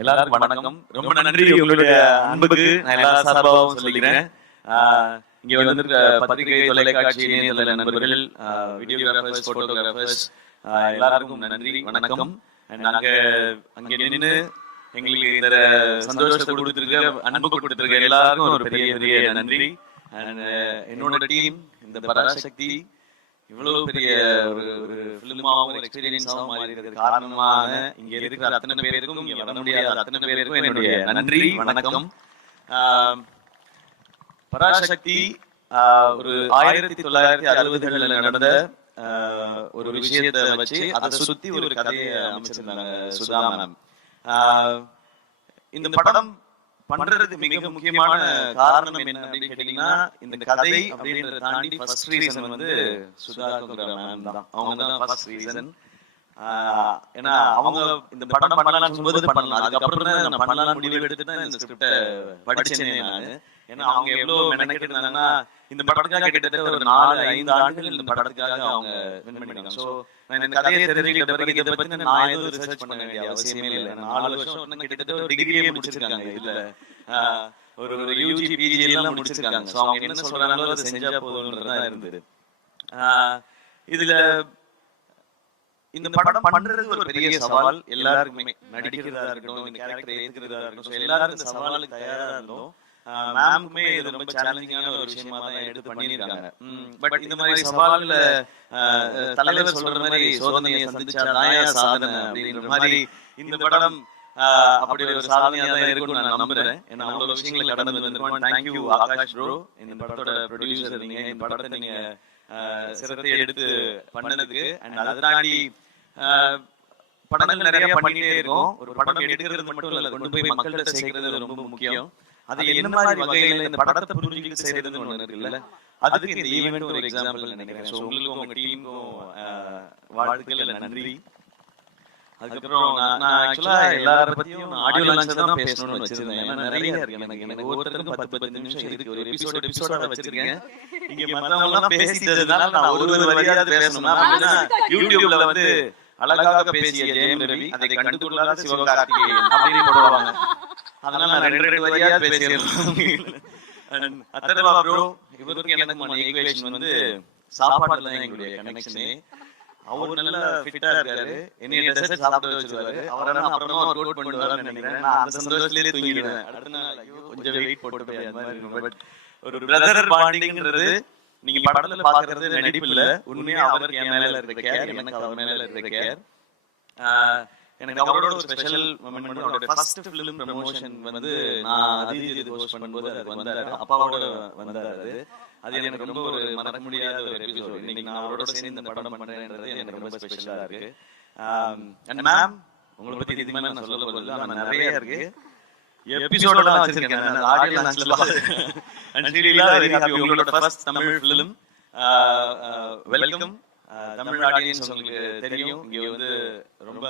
எல்லாருக்கும் வணக்கம். ரொம்ப நன்றி உங்களுடைய அன்புக்கு நான் எல்லா சார்பாகவும் சொல்லிக்கிறேன். இங்க வந்து பத்திரிகை, தொலைக்காட்சி, இணையதள நண்பர்கள், வீடியோகிராஃபர்ஸ், போட்டோகிராஃபர்ஸ் எல்லாருக்கும் நன்றி, வணக்கம். நாங்க அங்கே நின்று எங்களுக்கு இந்த சந்தோஷத்தை கொடுத்துருக்க, அன்பு கொடுத்துருக்க எல்லாருக்கும் ஒரு பெரிய பெரிய நன்றி. என்னோட டீம் இந்த பராசக்தி இவ்வளவு பெரிய ஒரு ஃபிலிமாவும் ஒரு எக்ஸ்பீரியன்ஸாகவும் மாறி இருக்கிறது காரணமாக இங்க இருக்கிற அத்தனை பேருக்கும், இங்க வர முடியாத அத்தனை பேருக்கும் என்னுடைய நன்றி, வணக்கம். பராசக்தி ஒரு 1960களில் நடந்த ஒரு விஷயத்தை வச்சு அதை சுத்தி ஒரு கதையை அமைச்சிருந்தாங்க சுதா மேம். இந்த படம் பண்றதுக்கு மிக முக்கியமான காரணம் என்ன அப்படின்னு கேட்டீங்கன்னா, இந்த கதை அப்படின்றத தாண்டி ஃபர்ஸ்ட் ரீசன் வந்து சுதா மேம் தான். அவங்க தான் ஃபர்ஸ்ட் ரீசன். ஏன்னா அவங்க இந்த படம் பண்ணலாம்னு சொல்லும்போது பண்ணலாம், அதுக்கப்புறம் தான் நான் பண்ணலாம்னு முடிவு எடுத்துட்டு தான் இந்த ஸ்கிரிப்டை படிச்சேனே நான். ஏன்னா அவங்க எவ்வளவு மெனக்கெட்டு இருந்தாங்கன்னா, இந்த படத்துக்காக கிட்டத்தட்ட ஒரு 4-5 ஆண்டுகள் இந்த படத்துக்காக அவங்க ஸ்பெண்ட் பண்ணிருக்காங்க. ஸோ நான் இந்த கதையை தெரிஞ்சுக்கிட்ட பிறகு இதை பத்தி நான் எதுவும் ரிசர்ச் பண்ண வேண்டிய அவசியமே இல்லை. 4 வருஷம் கிட்டத்தட்ட ஒரு டிகிரியே முடிச்சிருக்காங்க, இல்ல ஒரு யூஜி பிஜி எல்லாம் முடிச்சிருக்காங்க. ஸோ அவங்க என்ன சொல்றாங்களோ அதை செஞ்சா போதும்ன்றதான் இருந்தது. இதுல இந்த படம் பண்றது ஒரு பெரிய சவால் எல்லாருக்குமே, நடிக்கிறதா இருக்கட்டும், இந்த கேரக்டர் ஏத்துக்கிறதா இருக்கட்டும், எல்லாரும் இந்த சவாலுக்கு தயாரா இருந்தோம். மேமுக்குமே இது ரொம்ப சேலஞ்சிங்கான ஒரு விஷயமா தான் எடுத்து பண்ணியிருக்காங்க. பட் இந்த மாதிரி சவால்ல தலைவர் சொல்ற மாதிரி சோதனையை சந்திச்சா தாயா சாதனை அப்படின்ற மாதிரி இந்த படம் அப்படி ஒரு சாதனையா தான் இருக்கும்னு நான் நம்புறேன். ஏன்னா அவ்வளவு விஷயங்களை கடந்து வந்திருக்கோம். தேங்க்யூ ஆகாஷ் ப்ரோ, இந்த படத்தோட ப்ரொடியூசர் நீங்க, இந்த படத்தை நீங்க சிரத்தை எடுத்து பண்ணதுக்கு. அண்ட் அதை தாண்டி படங்கள் நிறைய பண்ணிட்டே இருக்கோம். ஒரு படம் எடுக்கிறது மட்டும் இல்ல, கொண்டு போய் மக்கள்கிட்ட சேர்க்கிறது ரொம்ப முக்கியம். அது என்ன மாதிரி வகையில இந்த படத்தை புரிஞ்சுக்கிட்டு செய்யறதுன்னு ஒண்ணு இருக்குல்ல, அதுக்கு இந்த ஈவென்ட் ஒரு எக்ஸாம்பிள் நினைக்கிறேன். ஸோ உங்களுக்கும் உங்க டீமுக்கும் வாழ்த்துக்கள், நன்றி. அதுக்கப்புறம் நான் ஆக்சுவலா எல்லார பத்தியும் ஆடியோ லான்ச்ல தான் பேசணும்னு வச்சிருந்தேன். ஏன்னா நிறைய இருக்கு எனக்கு ஒவ்வொருத்தருக்கும் 10-10 நிமிஷம் இருக்கு. ஒரு எபிசோட வச்சிருக்கேன். இங்க மத்தவங்க எல்லாம் பேசிட்டதுனால நான் ஒரு வரியாவது பேசணும்னா யூடியூப்ல வந்து அழகாக பேசிய ஜெயம் ரவி, அதை கண்டுகொள்ளாத சிவகார்த்திகேயன் அப்படின்னு போடுவாங்க. அதனால நான் 2 வரியாவது பேசிடுறேன். அத்தர்வா ப்ரோ, இவருக்கு எனக்குமான ஈக்குவேஷன் வந்து சாப்பாடுல தான் எங்களுடைய கனெக்ஷனே. அவரு நல்லா ஃபிட்டா இருக்காரு, என்னைய டெசர்ட் சாப்பிட வச்சிருவாரு. அவரான அப்புறமா ஒரு கோட் பண்ணுவாருன்னு நினைக்கிறேன். நான் அந்த சந்தோஷத்திலேயே தூங்கிடுவேன். அடுத்த நாள் கொஞ்சம் வெயிட் போட்டு அந்த மாதிரி இருக்கும். பட் ஒரு பிரதர் பாண்டிங்ன்றது நீங்க படத்துல பாக்குறது நடிப்பு இல்ல, உண்மையா அவருக்கு என் மேல இருக்க கேர், எனக்கு அவர் மேல இருக்க கேர். எனக்கு அவரோட ஒரு ஸ்பெஷல் மொமெண்ட், அவரோட ஃபர்ஸ்ட் ஃபிலிம் ப்ரமோஷன் வந்து நான் அதிதி ஹோஸ்ட் பண்ணும்போது அது வந்தாரு, அப்பாவோட வந்தாரு. அது எனக்கு ரொம்ப ஒரு மறக்க முடியாத ஒரு எபிசோட். இன்னைக்கு நான் அவரோட சேர்ந்து இந்த படம் பண்றேன்றது எனக்கு ரொம்ப ஸ்பெஷலா இருக்கு. அண்ட் மேம், உங்களை பத்தி இதுக்கு மேல நான் சொல்ல போறது ஆனா நிறைய இருக்கு. எபிசோடெல்லாம் வச்சிருக்கேன் நான் ஆடியோ லான்ச்ல. And really very happy. உங்களோட first Tamil film. Welcome. Tamil audience உங்களுக்கு தெரியும், இங்க வந்து ரொம்ப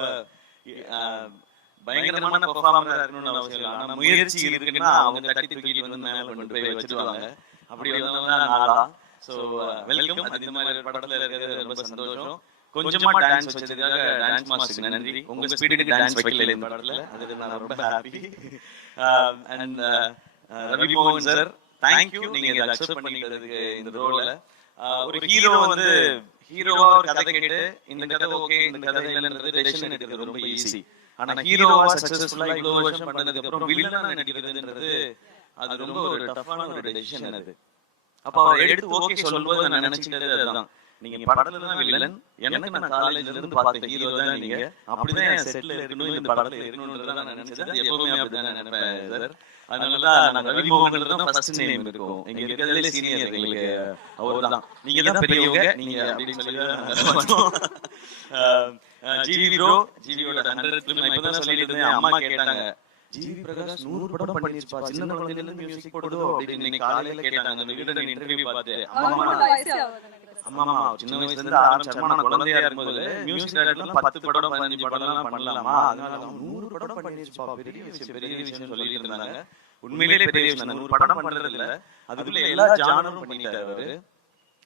பயங்கரமான பெர்ஃபார்மரா இருக்கணும்னு அவசியம் இல்லை. ஆனா முயற்சி இருக்குன்னா அவங்க தட்டி தூக்கிட்டு வந்து மேல கொண்டு போய் வச்சிருவாங்க. அப்படி வந்தவங்க தான் நானா. So welcome. அது இந்த மாதிரி படத்துல இருக்கிறது ரொம்ப சந்தோஷம். கொஞ்சமா டான்ஸ் வச்சதுக்காக டான்ஸ் மாஸ்டருக்கு நன்றி. உங்க ஸ்பீடுக்கு டான்ஸ் வைக்கல இந்த படத்துல, அதுக்கு நான் ரொம்ப ஹாப்பி. அண்ட் ரவி மோகன் சார், தேங்க்யூ, நீங்க இதை அக்செப்ட் பண்ணிக்கிறதுக்கு இந்த ரோல. ஒரு ஹீரோ வந்து ஹீரோவா ஒரு கதை கேட்டு இந்த கதை ஓகே, இந்த கதை இல்லைன்றது டெசிஷன் எடுக்கிறது ரொம்ப ஈஸி. ஆனா ஹீரோவா சக்சஸ்ஃபுல்லா இவ்வளவு வருஷம் பண்ணதுக்கு அப்புறம் வில்லனா நடிக்கிறதுன்றது அது ரொம்ப ஒரு டஃப்பான ஒரு டெசிஷன் அது. அப்ப அவர் எடுத்து ஓகே சொல்லும்போது நான் நினைச்சுக்கிட்டது அதுதான், நீங்க படத்துல தான் வில்லன், எனக்கு நான் காலேஜ்ல இருந்து பார்த்த ஹீரோ தான் நீங்க, அப்படிதான் என் செட்ல இருக்கணும், இந்த படத்துல இருக்கணும்ன்றதான் நான் நினைச்சது. எப்பவுமே அப்படிதான் நினைப்பேன் சார். அதனாலதான் நான் ரவி மோகன் தான் ஃபர்ஸ்ட் நேம் இருக்கும். இங்க இருக்கிறதுல சீனியர் எங்களுக்கு அவர் தான். நீங்க தான் பெரியவங்க நீங்க அப்படின்னு சொல்லி ஜிவி ப்ரோ, ஜிவியோட 100th ஃபிலிம் நான் இப்பதான் சொல்லிட்டு இருந்தேன். அம்மா கேட்டாங்க, ஜிவி பிரகாஷ் 100 படம் பண்ணிருப்பா, சின்ன குழந்தையில இருந்து மியூசிக் போடுதோ அப்படின்னு இன்னைக்கு காலையில கேட்டாங்க. அந்த வீடியோ இன்டர்வியூ பார்த்து அம்மா சின்ன வயசுல இருந்து ஆரம்பிச்சாருமா, நான் குழந்தையா இருக்கும்போது மியூசிக் டைரக்டர்லாம் 10 படம் 15 படம் எல்லாம் பண்ணலாமா, அதனால 100 படம் பண்ணிருப்பா, பெரிய விஷயம் சொல்லிட்டு இருந்தாங்க. உண்மையிலேயே பெரிய விஷயம். 100 படம் பண்றது இல்ல, அதுக்குள்ள எல்லா ஜானரும் பண்ணிட்டாரு அவரு.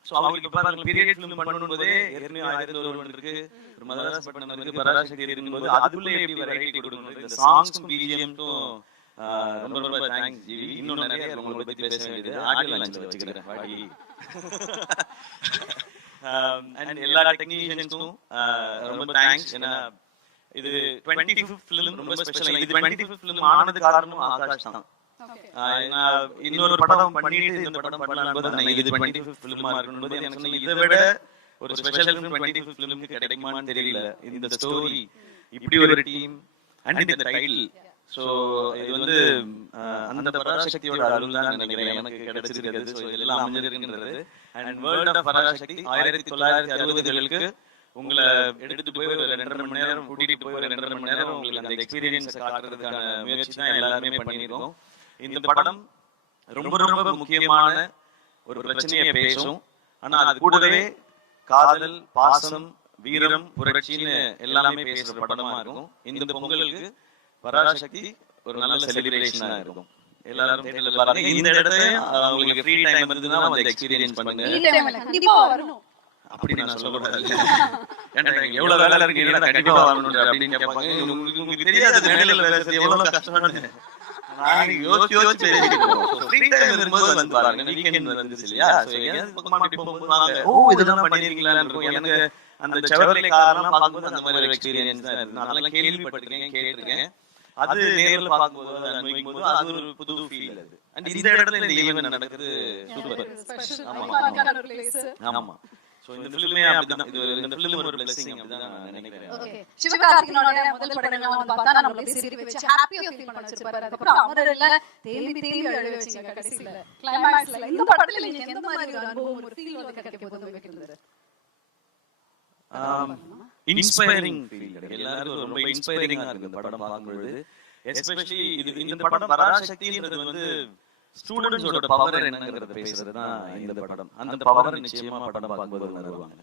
ஸோ அவங்களுக்கு பாருங்க பீரியட் ஃபிலிம் பண்ணும்போதே ஏற்கனவே 1001 இருக்கு, ஒரு மதராஸ் பட்டணம் இருக்கு, பராசக்தி இருக்கும்போது அதுக்குள்ள எப்படி வெரைட்டி கொடுக்கணும். இந்த சாங்ஸ்க்கும் பிஜிஎம்க்கும் ரொம்ப ரொம்ப தேங்க்ஸ் ஜிவி. இன்னும் நிறைய உங்களை பத்தி பேச வேண்டியது ஆடியோ லான்ச்ல வச்சுக்கிறேன் பாடி. அண்ட் எல்லா டெக்னீஷியன்ஸ்க்கும் ரொம்ப தேங்க்ஸ். ஏன்னா இது 25th ஃபிலிம் ரொம்ப ஸ்பெஷல். இது 25th ஃபிலிம் ஆனது காரணம் ஆகாஷ் தான். இன்னொரு படம் பண்ணிட்டு இந்த படம் பண்ணலாம்போது இது 25th ஃபிலிமா இருக்கும்போது எனக்கு சொன்ன இதை விட ஒரு ஸ்பெஷல் ஃபிலிம் 25th ஃபிலிமுக்கு கிடைக்குமான்னு தெரியல. இந்த ஸ்டோரி இப்படி ஒரு டீம் அண்ட் இந்த டைட்டில். ஸோ இது வந்து அந்த பராசக்தியோட அருள் தான் நினைக்கிறேன் எனக்கு கிடைச்சிருக்கிறது. ஸோ இதெல்லாம் அமைஞ்சிருக்கின்றது. அண்ட் வேர்ல்ட் ஆஃப் பராசக்தி 1960களுக்கு உங்களை எடுத்துட்டு போய் ஒரு 2.5 மணி நேரம் கூட்டிட்டு போய் ஒரு 2.5 மணி நேரம் உங்களுக்கு அந்த எக்ஸ்பீரியன்ஸ் காட்டுறதுக்கான முயற்சி தான் எல்லாருமே பண்ணியிருக்கோம். இந்த படம் ரொம்ப ரொம்ப முக்கியமான ஒரு பிரச்சனையை பேசும். ஆனா அது கூடவே காதல், பாசம், வீரம், புரட்சின்னு எல்லாமே பேசுற படமா இருக்கும். இந்த பொங்கலுக்கு பராசக்தி ஒரு நல்ல செலிப்ரேஷனா இருக்கும். எல்லாரும் தேட்டர்ல பாருங்க. இந்த இடத்துல உங்களுக்கு ஃப்ரீ டைம் இருந்ததுன்னா வந்து எக்ஸ்பீரியன்ஸ் பண்ணுங்க. அப்படி நான் சொல்லக்கூடாது. ஏன்னா எவ்வளவு வேலை இருக்கு, என்னடா கண்டிப்பா வரணும் அப்படின்னு கேட்பாங்க. உங்களுக்கு தெரியாது மேடையில வேலை செய்ய எவ்வளவு கஷ்டம்னு. நான் யோசிச்சு ஃப்ரீ டைம் இருக்கும்போது வந்து பாருங்க. வீக்கெண்ட் வந்துச்சு இல்லையா, சோ எங்கயாவது பக்கமா போகும்போது வாங்க, ஓ இதெல்லாம் பண்ணிருக்கீங்களான்னு இருக்கும். எனக்கு அந்த செவர்லே காரெல்லாம் பார்க்கும்போது அந்த மாதிரி ஒரு எக்ஸ்பீரியன்ஸ் தான் இருக்கு. நான் அதெல்லாம் கேள்விப்பட்டிருக்கேன், கேட்டிருக்கேன். அது நேர்ல பார்க்கும்போது அனுபவிக்கும் போது அது ஒரு புது ஃபீல். அது அண்ட் இந்த இடத்துல இந்த ஈவென்ட் நடக்குது சூப்பர். ஆமா. சோ இந்த ஃபிலிமே அப்படிதான். இது இந்த ஃபிலிம் ஒரு blessing அப்படிதான் நான் நினைக்கிறேன். ஓகே, சிவகார்த்திகேயனோட முதல் படங்கள்லாம் வந்து பார்த்தா நம்மள சிரிக்க வச்சு ஹாப்பியா ஃபீல் பண்ண வச்சிருப்பாரு. அதுக்கப்புறம் அமரர்ல தேம்பி அழுவ வச்சீங்க கடைசில கிளைமாக்ஸ்ல. இந்த படத்துல நீங்க எந்த மாதிரி ஒரு அனுபவம், ஒரு ஃபீல் வந்து கிடைக்க போகுது உங்களுக்கு? Inspiring feel. எல்லாரும் ரொம்ப இன்ஸ்பைரிங்கா இருக்கு இந்த படம் பார்க்கும்போது. எஸ்பெஷலி இந்த படம் பராசக்தின்றது வந்து ஸ்டூடண்ட்ஸோட பவர் என்னங்கறத பேசுறது தான் இந்த படம். அந்த பவர் நிச்சயமா படம் பார்க்கும்போது உணர்வாங்க.